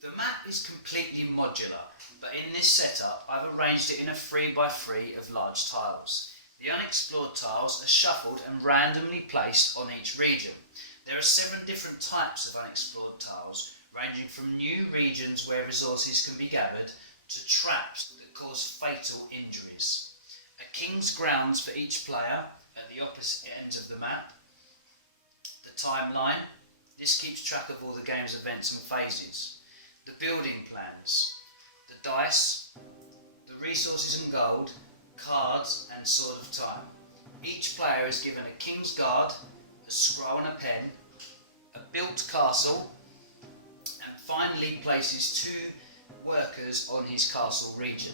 The map is completely modular, but in this setup I've arranged it in a 3x3 of large tiles. The unexplored tiles are shuffled and randomly placed on each region. There are 7 different types of unexplored tiles, ranging from new regions where resources can be gathered to traps that cause fatal injuries. A king's grounds for each player at the opposite ends of the map. The timeline, this keeps track of all the game's events and phases. The building plans, the dice, the resources and gold, cards and sword of time. Each player is given a king's guard, a scroll and a pen, a built castle, and finally places 2 workers on his castle region.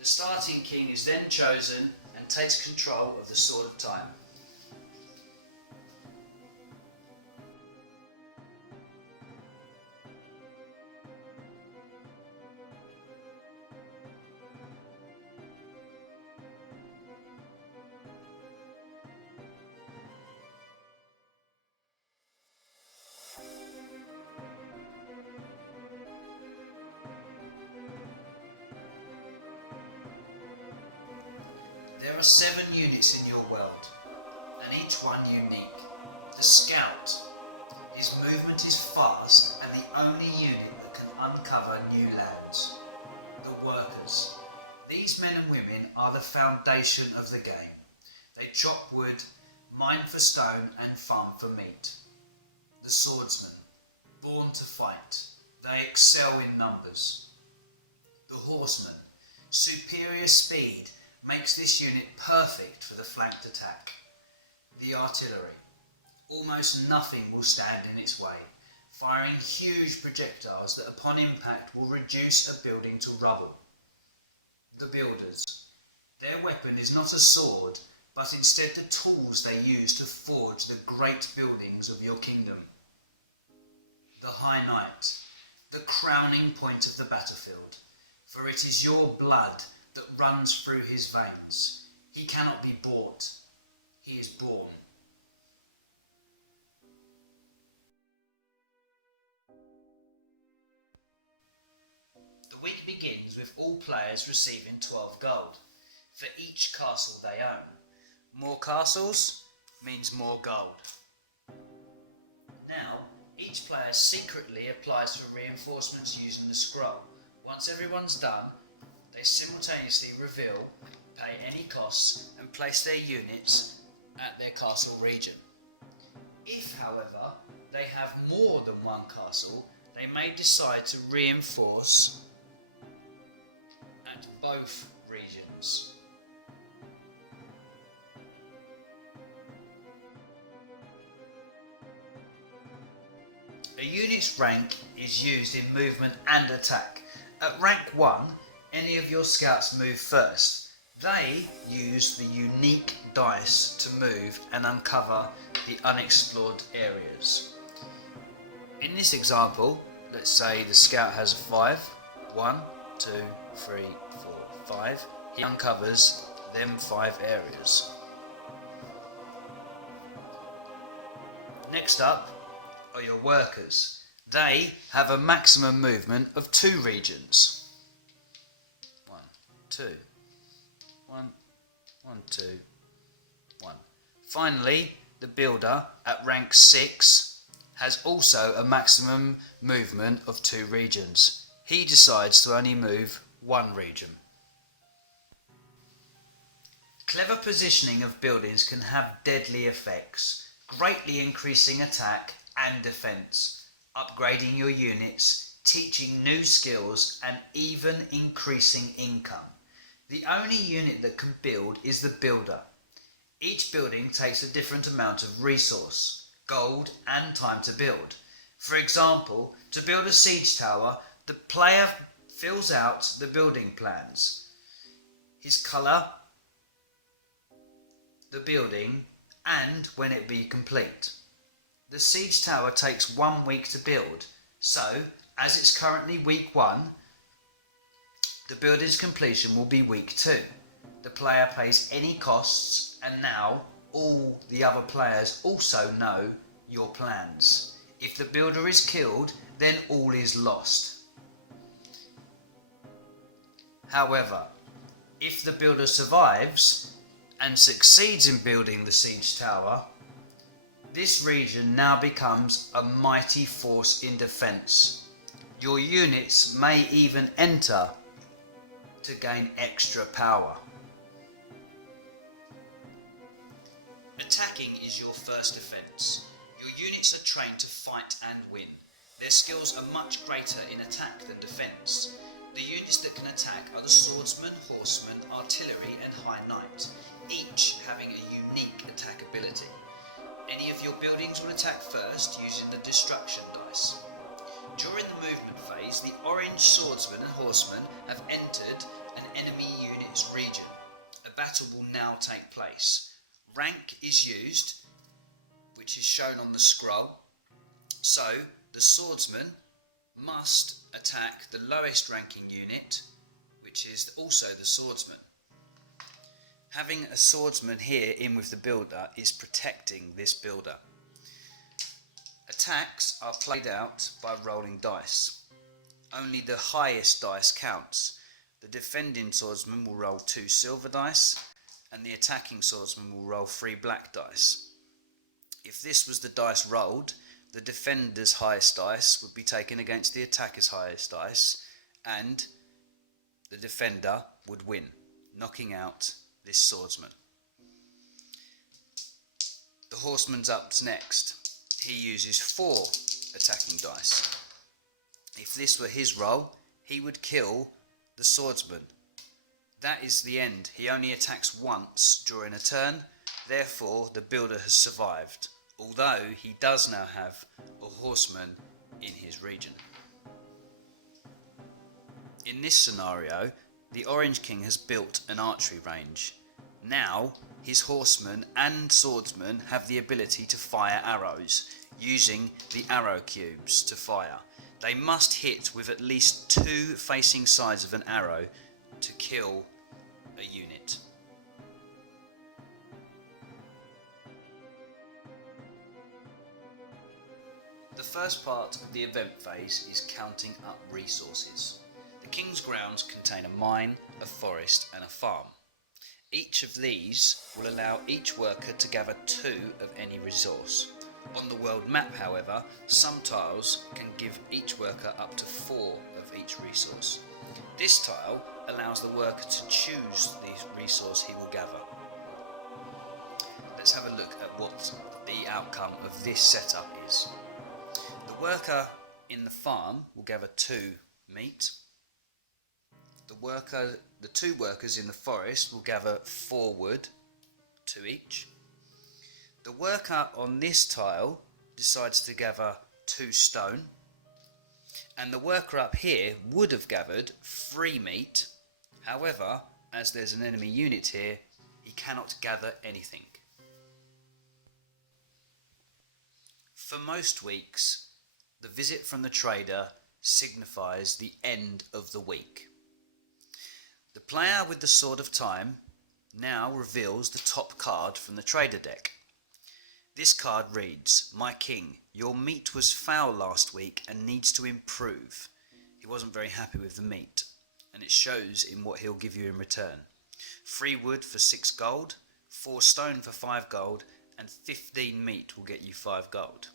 The starting king is then chosen and takes control of the sword of time. There are 7 units in your world, and each one unique. The Scout. His movement is fast and the only unit that can uncover new lands. The Workers. These men and women are the foundation of the game. They chop wood, mine for stone and farm for meat. The Swordsmen. Born to fight. They excel in numbers. The Horsemen. Superior speed makes this unit perfect for the flanked attack. The Artillery. Almost nothing will stand in its way, firing huge projectiles that upon impact will reduce a building to rubble. The Builders. Their weapon is not a sword, but instead the tools they use to forge the great buildings of your kingdom. The High Knight. The crowning point of the battlefield, for it is your blood that runs through his veins. He cannot be bought, he is born. The week begins with all players receiving 12 gold for each castle they own. More castles means more gold. Now, each player secretly applies for reinforcements using the scroll. Once everyone's done, they simultaneously reveal, pay any costs and place their units at their castle region. If, however, they have more than one castle, they may decide to reinforce at both regions. A unit's rank is used in movement and attack. At rank 1, any of your scouts move first. They use the unique dice to move and uncover the unexplored areas. In this example, let's say the scout has a 5. 1, 2, 3, 4, 5. He uncovers them 5 areas. Next up, are your workers. They have a maximum movement of 2 regions. 1, 2, 1, 1, 2, 1. Finally, the builder at rank 6 has also a maximum movement of 2 regions. He decides to only move 1 region. Clever positioning of buildings can have deadly effects, greatly increasing attack and defense, upgrading your units, teaching new skills, and even increasing income. The only unit that can build is the builder. Each building takes a different amount of resource, gold, and time to build. For example, to build a siege tower, the player fills out the building plans, his colour, the building, and when it be complete. The siege tower takes 1 week to build, so as it's currently week 1, the building's completion will be week 2. The player pays any costs, and now all the other players also know your plans. If the builder is killed, then all is lost. However, if the builder survives and succeeds in building the siege tower, this region now becomes a mighty force in defense. Your units may even enter to gain extra power. Attacking is your first defense. Your units are trained to fight and win. Their skills are much greater in attack than defense. The units that can attack are the swordsman, horseman, artillery, and high knight, each having a unique attack ability. Any of your buildings will attack first using the destruction dice. During the movement phase, the orange swordsman and horseman have entered an enemy unit's region. A battle will now take place. Rank is used, which is shown on the scroll. So, the swordsman must attack the lowest ranking unit, which is also the swordsman. Having a swordsman here in with the builder is protecting this builder. Attacks are played out by rolling dice. Only the highest dice counts. The defending swordsman will roll 2 silver dice, and the attacking swordsman will roll 3 black dice. If this was the dice rolled, the defender's highest dice would be taken against the attacker's highest dice, and the defender would win, knocking out this swordsman. The horseman's up next. He uses 4 attacking dice. If this were his roll, he would kill the swordsman. That is the end. He only attacks once during a turn, therefore the builder has survived, although he does now have a horseman in his region. In this scenario, the Orange King has built an archery range. Now, his horsemen and swordsmen have the ability to fire arrows, using the arrow cubes to fire. They must hit with at least 2 facing sides of an arrow to kill a unit. The first part of the event phase is counting up resources. The King's grounds contain a mine, a forest, and a farm. Each of these will allow each worker to gather 2 of any resource. On the world map, however, some tiles can give each worker up to 4 of each resource. This tile allows the worker to choose the resource he will gather. Let's have a look at what the outcome of this setup is. The worker in the farm will gather 2 meat. The 2 workers in the forest will gather 4 wood, 2 each. The worker on this tile decides to gather 2 stone, and the worker up here would have gathered 3 meat. However, as there's an enemy unit here, he cannot gather anything. For most weeks, the visit from the trader signifies the end of the week. The player with the Sword of Time now reveals the top card from the trader deck. This card reads, "My king, your meat was foul last week and needs to improve." He wasn't very happy with the meat, and it shows in what he'll give you in return. 3 wood for 6 gold, 4 stone for 5 gold, and 15 meat will get you 5 gold.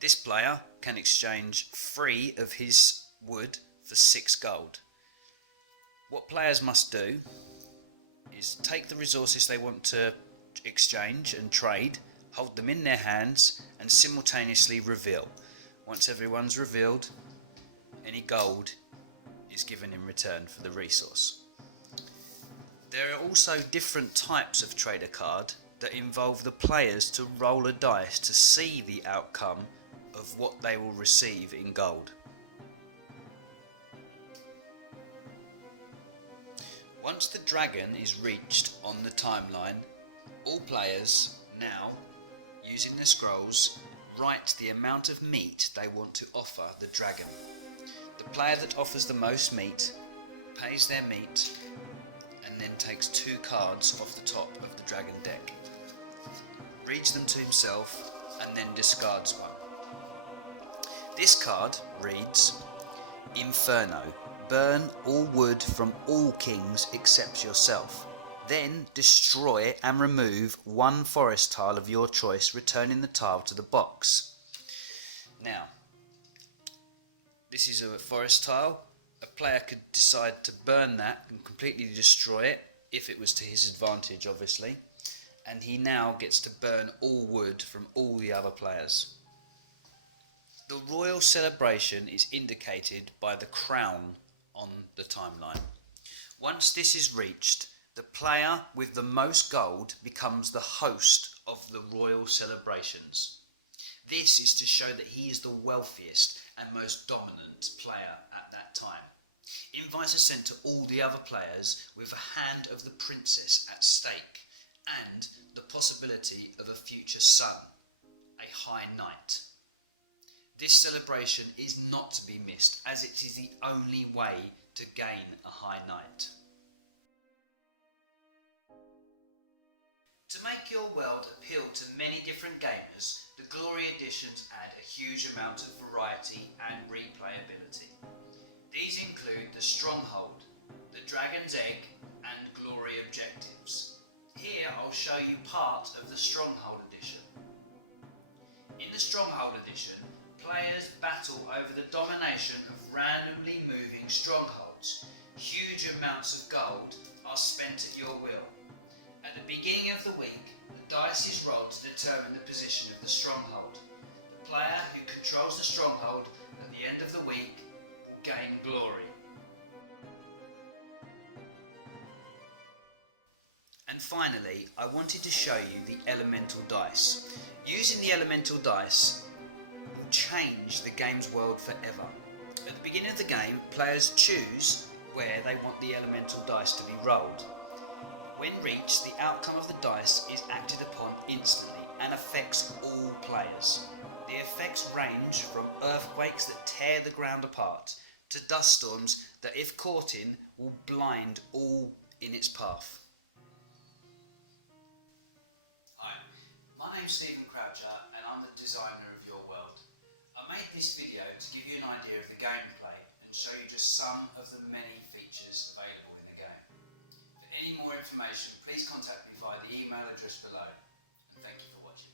This player can exchange 3 of his wood for 6 gold. What players must do is take the resources they want to exchange and trade, hold them in their hands, and simultaneously reveal. Once everyone's revealed, any gold is given in return for the resource. There are also different types of trader card that involve the players to roll a dice to see the outcome of what they will receive in gold. Once the dragon is reached on the timeline, all players now, using their scrolls, write the amount of meat they want to offer the dragon. The player that offers the most meat pays their meat and then takes 2 cards off the top of the dragon deck, reads them to himself, and then discards one. This card reads, "Inferno. Burn all wood from all kings except yourself. Then destroy and remove 1 forest tile of your choice, returning the tile to the box." Now, this is a forest tile. A player could decide to burn that and completely destroy it, if it was to his advantage, obviously. And he now gets to burn all wood from all the other players. The royal celebration is indicated by the crown on the timeline. Once this is reached, the player with the most gold becomes the host of the royal celebrations. This is to show that he is the wealthiest and most dominant player at that time. Invites are sent to all the other players with a hand of the princess at stake and the possibility of a future son, a high knight. This celebration is not to be missed, as it is the only way to gain a high knight. To make your world appeal to many different gamers, the Glory Editions add a huge amount of variety and replayability. These include the Stronghold, the Dragon's Egg, and Glory Objectives. Here I'll show you part of the Stronghold Edition. In the Stronghold Edition, players battle over the domination of randomly moving strongholds. Huge amounts of gold are spent at your will. At the beginning of the week, the dice is rolled to determine the position of the stronghold. The player who controls the stronghold at the end of the week will gain glory. And finally, I wanted to show you the elemental dice. Using the elemental dice will change the game's world forever. At the beginning of the game, players choose where they want the elemental dice to be rolled. When reached, the outcome of the dice is acted upon instantly and affects all players. The effects range from earthquakes that tear the ground apart to dust storms that, if caught in, will blind all in its path. Hi, my name's Stephen Croucher and I'm the designer of your world. I made this video to give you an idea of the gameplay and show you just some of the many features available in the game. For any more information, please contact me via the email address below. And thank you for watching.